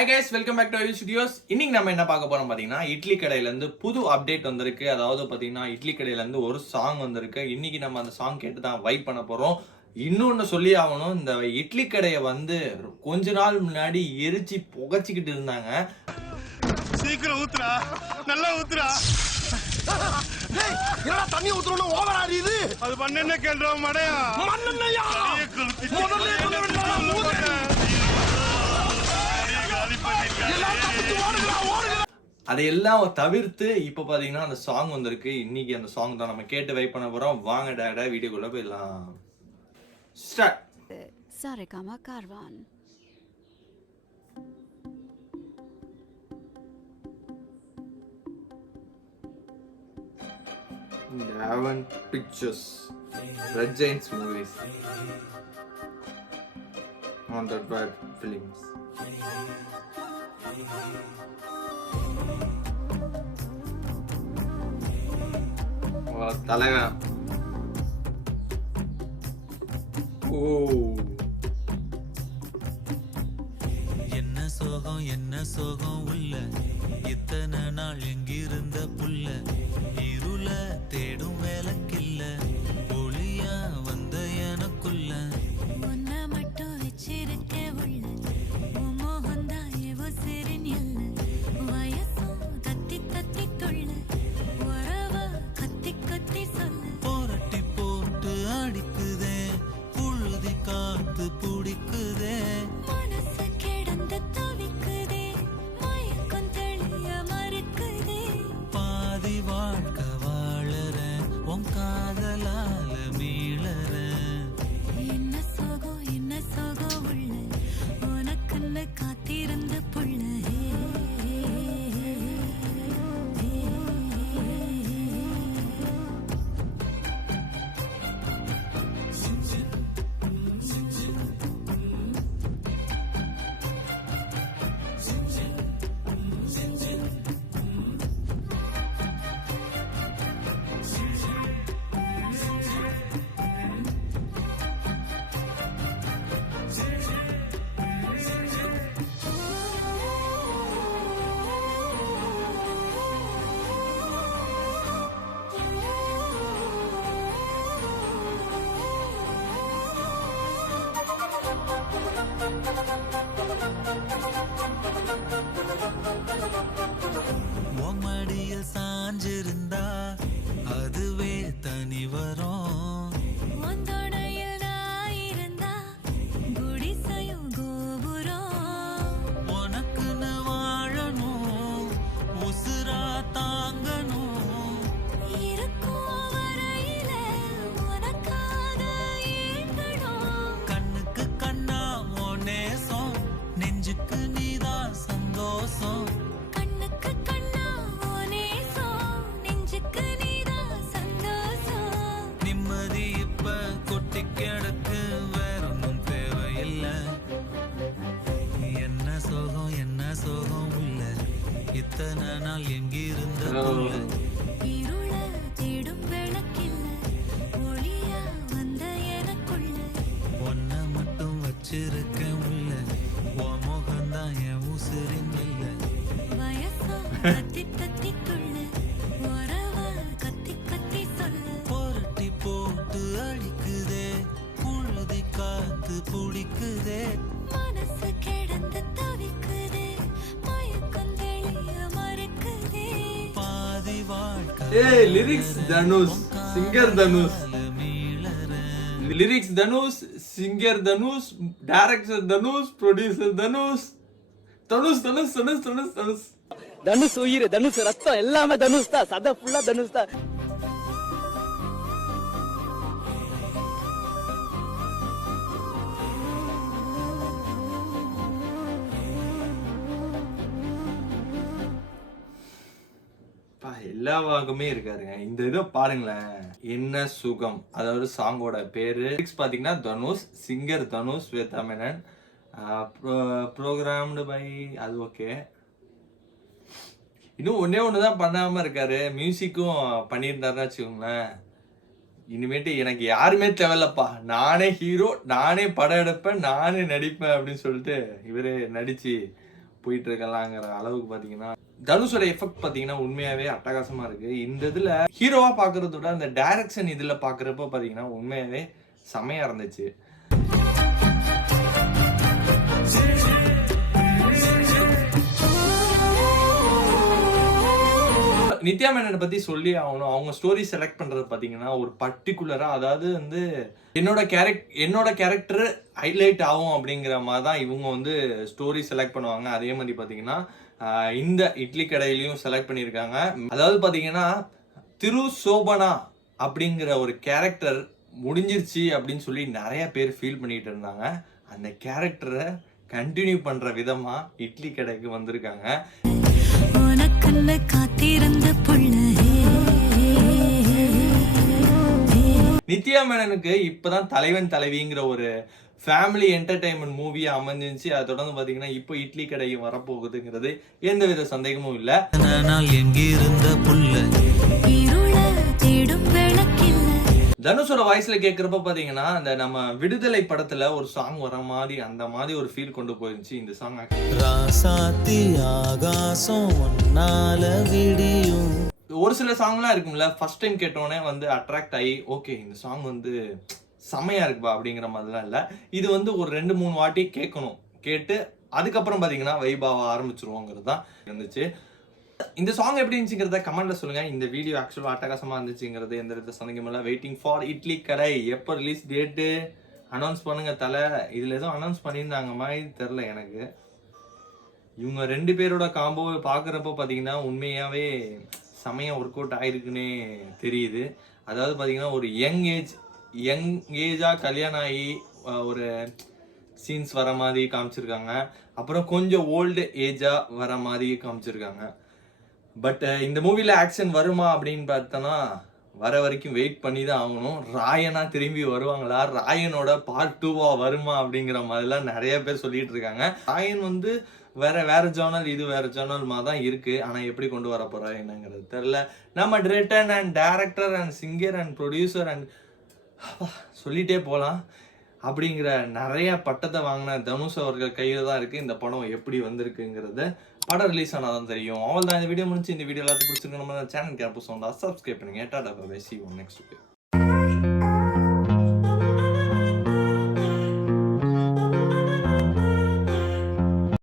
Hi guys, welcome back to IV studios. இன்னைக்கு நம்ம என்ன பார்க்க போறோம் பார்த்தீங்கன்னா, இட்லி கடையிலேருந்து புது அப்டேட் வந்திருக்கு. அதாவது பார்த்தீங்கன்னா, இட்லி கடையிலேருந்து ஒரு சாங் வந்திருக்கு. இன்னைக்கு நம்ம அந்த சாங் கேட்டு தான் வைப் பண்ண போறோம். இன்னொன்று சொல்லி ஆகணும், இந்த இட்லி கடையை வந்து கொஞ்ச நாள் முன்னாடி எரிச்சு புகைச்சிக்கிட்டு இருந்தாங்க. சீக்கிரம் ஊத்துறா, நல்லா ஊத்துறா. என்னடா தண்ணி ஊத்துறோம் ஓவர் ஆறியுது. அது மண்ணெண்ண கேள்றோம் மடையா. மண்ணெண்ணயா முதல்ல சொல்ல வேண்டாம். அதையெல்லாம் தவிர்த்து இப்போ பார்த்தீங்கன்னா அந்த சாங் வந்திருக்கு. இன்னைக்கு அந்த சாங் தான் நம்ம கேட்டு வைப் பண்ண போறோம். வாங்க டேரக்டா வீடியோக்குள்ள போயிடலாம். Start. Saregama Karvan. Raven Pictures, Red Giants Movies, on that bad films. தலைவா ஓ என்ன சோகம் உள்ள இத்தனை நாள் எங்கிருந்த புல்ல இருள தேடும் வேலைக்கில்ல ஒளியா வந்த எனக்குள்ள ஒன்ன மட்டும் வச்சிருக்க உள்ள மோகந்தான் எவோ சிறின் இல்ல வயசும் தத்தி தத்தி தொள்ள உறவ கத்தி கத்தி சொல்ல போரட்டி போட்டு அடிக்குதே புழுதி காத்து பிடிக்குதே மனசு கிடந்து தவிக்குதே மயக்கம் தெளிய மறுக்குதே பாதி வாழ்க்கை வாழறேன் உன் காதலால மீளறேன் என்ன சோகம் உள்ள உனக்குன்னு காத்திருந்த புள்ள மடியில் சாஞ்சிருந்தா அதுவே தனி வரும் ஒந்தோடையில் நான் இருந்தா குடிசையும் கோபுரம் உனக்குன்னு வாழணும் உசுரா தாங்கணும் இருக்கும் வரையில உனக்காக ஏங்கணும் கண்ணுக்கு கண்ணா உன் நேசம் நெஞ்சுக்கு நீதான் சந்தோஷம் கண்ணுக்கு கண்ணா நேசம் நெஞ்சுக்கு நீதான் சந்தோஷம் நிம்மதி இப்ப கொட்டி கிடக்கு வேற ஒன்றும் தேவையில்லை என்ன சோகம் உள்ள இத்தனை நாள் எங்கிருந்த புள்ள இருள தேடும் விளக்கில்ல ஒளியா வந்த எனக்குள்ள ஒன்ன மட்டும் வச்சிருக்க உள்ள உன் முகம்தான் என் உசிரின் இல்ல வயசும் தத்தி தத்தி துள்ள உறவ கத்தி கத்தி சொல்ல புரட்டி போட்டு அடிக்குதே புழுதி காத்து பிடிக்குதே மனசு கிடந்து தவிக்குதே மயக்கம் தெளிய மறுக்குதே பாதி வாழ்க்கை ஏய், lyrics தனுஷ், singer தனுஷ். மீளறேன் lyrics Dhanush, singer Dhanush, director Dhanush, producer Dhanush. Dhanush Dhanush Dhanush Dhanush Dhanush. Dhanush உயிர் தனுஷ் ரத்தம் எல்லாமே தனுஷ் தான். சதை ஃபுல்லா தனுஷ் தான். எல்லா வாக்குமே இருக்காருங்க. இந்த இதை பாருங்களேன், என்ன சுகம். அதாவது சாங்கோட பேரு பாத்தீங்கன்னா Dhanush, singer Dhanush Swetha Menon, programmed by அது ஓகே. இன்னும் ஒண்ணுதான் பண்ணாம இருக்காரு, மியூசிக்கும் பண்ணியிருந்தாருன்னு வச்சுக்கோங்களேன். இனிமேட்டு எனக்கு யாருமே தேவையில்லப்பா, நானே ஹீரோ, நானே படம் எடுப்பேன், நானே நடிப்பேன் அப்படின்னு சொல்லிட்டு இவரே நடிச்சு போயிட்டு இருக்கலாங்கிற அளவுக்கு பாத்தீங்கன்னா தனுஷோட எஃபெக்ட் பாத்தீங்கன்னா உண்மையாவே அட்டகாசமா இருக்கு. இந்த இதுல ஹீரோவா பாக்குறத விட அந்த டைரக்ஷன் இதுல பாக்குறப்ப பாத்தீங்கன்னா உண்மையாவே செமையா இருந்துச்சு. நித்யா மேனனை பத்தி சொல்லி ஆகணும். அவங்க ஸ்டோரி செலக்ட் பண்றது பாத்தீங்கன்னா ஒரு பர்டிகுலரா, அதாவது வந்து என்னோட கேரக்டர் ஹைலைட் ஆகும் அப்படிங்கிற மாதிரி தான் இவங்க வந்து ஸ்டோரி செலக்ட் பண்ணுவாங்க. அதே மாதிரி பாத்தீங்கன்னா இந்த இட்லி கடையிலையும் செலக்ட் பண்ணியிருக்காங்க. அதாவது பாத்தீங்கன்னா திரு சோபனா அப்படிங்கிற ஒரு கேரக்டர் முடிஞ்சிருச்சு அப்படின்னு சொல்லி நிறைய பேர் ஃபீல் பண்ணிட்டு இருந்தாங்க. அந்த கேரக்டரை கண்டினியூ பண்ற விதமா இட்லி கடைக்கு வந்திருக்காங்க. நித்யா மேனனுக்கு இப்பதான் தலைவன் தலைவிங்கிற ஒரு ஃபேமிலி என்டர்டைன்மெண்ட் மூவி அமைஞ்சிருச்சு. அதை தொடர்ந்து பாத்தீங்கன்னா இப்போ இட்லி கடையும் வரப்போகுதுங்கிறது எந்தவித சந்தேகமும் இல்ல. எங்கிருந்த புள்ள தனுஷோட வாய்ஸ்ல கேட்கறப்ப பாத்தீங்கன்னா அந்த நம்ம விடுதலை படத்துல ஒரு சாங் வர மாதிரி அந்த மாதிரி ஒரு ஃபீல் கொண்டு போயிருந்துச்சு இந்த சாங். ராசாத்தி ஆகாசம் ஒன்னால விடியும். ஒரு சில சாங்லாம் இருக்கும்ல, ஃபர்ஸ்ட் டைம் கேட்டோன்னே வந்து அட்ராக்ட் ஆகி ஓகே இந்த சாங் வந்து செமையா இருக்குப்பா அப்படிங்கிற மாதிரிலாம் இல்லை. இது வந்து ஒரு 2-3 வாட்டி கேட்கணும். கேட்டு அதுக்கப்புறம் பாத்தீங்கன்னா வைபாவ ஆரம்பிச்சிருவோங்கிறது தான் இருந்துச்சு. இந்த சாங் எப்படி இருந்துச்சுங்கிறத கமெண்ட்ல சொல்லுங்க. இந்த வீடியோ ஆக்சுவலாக அட்டகாசமா இருந்துச்சுங்கிறது எந்த வித சந்தேகமும் இல்லை. வெயிட்டிங் ஃபார் இட்லி கடை. எப்போ ரிலீஸ் டேட்டு அனௌன்ஸ் பண்ணுங்க தலை. இதுல எதுவும் அனௌன்ஸ் பண்ணியிருந்தாங்க மாதிரி தெரில எனக்கு. இவங்க 2 பேரோட காம்போ பார்க்குறப்போ பார்த்தீங்கன்னா உண்மையாகவே செமையாக ஒர்க் அவுட் ஆயிருக்குன்னே தெரியுது. அதாவது பார்த்தீங்கன்னா ஒரு யங் ஏஜாக கல்யாணம் ஆகி ஒரு சீன்ஸ் வர மாதிரி காமிச்சிருக்காங்க. அப்புறம் கொஞ்சம் ஓல்டு ஏஜாக வர மாதிரி காமிச்சிருக்காங்க. பட் இந்த மூவியில் ஆக்ஷன் வருமா அப்படின்னு பார்த்தோன்னா வர வரைக்கும் வெயிட் பண்ணி தான் ஆகணும். ராயனா திரும்பி வருவாங்களா, ராயனோட பார்ட் 2வா வருமா அப்படிங்கிற மாதிரிலாம் நிறைய பேர் சொல்லிட்டு இருக்காங்க. ராயன் வந்து வேற ஜேர்னல், இது வேற ஜேர்னல் மாதிரி தான் இருக்கு. ஆனால் எப்படி கொண்டு வர போறா என்னங்கிறது தெரியல. நம்ம director and director and singer and producer and சொல்லிட்டே போகலாம் அப்படிங்கிற நிறைய பட்டத்தை வாங்கின தனுஷ் அவர்கள் கையில் தான் இருக்கு இந்த படம் எப்படி வந்திருக்குங்கிறது. படம் ரிலீஸ் ஆனால் தான் தெரியும். அவள் தான் இந்த வீடியோ முடிச்சு. இந்த வீடியோ எல்லாத்தையும் பிடிச்சிருக்கு நம்ம சேனல் கேப்பஸ் வந்தால் சப்ஸ்கிரைப் பண்ணுங்க. Tata bye, see you next video.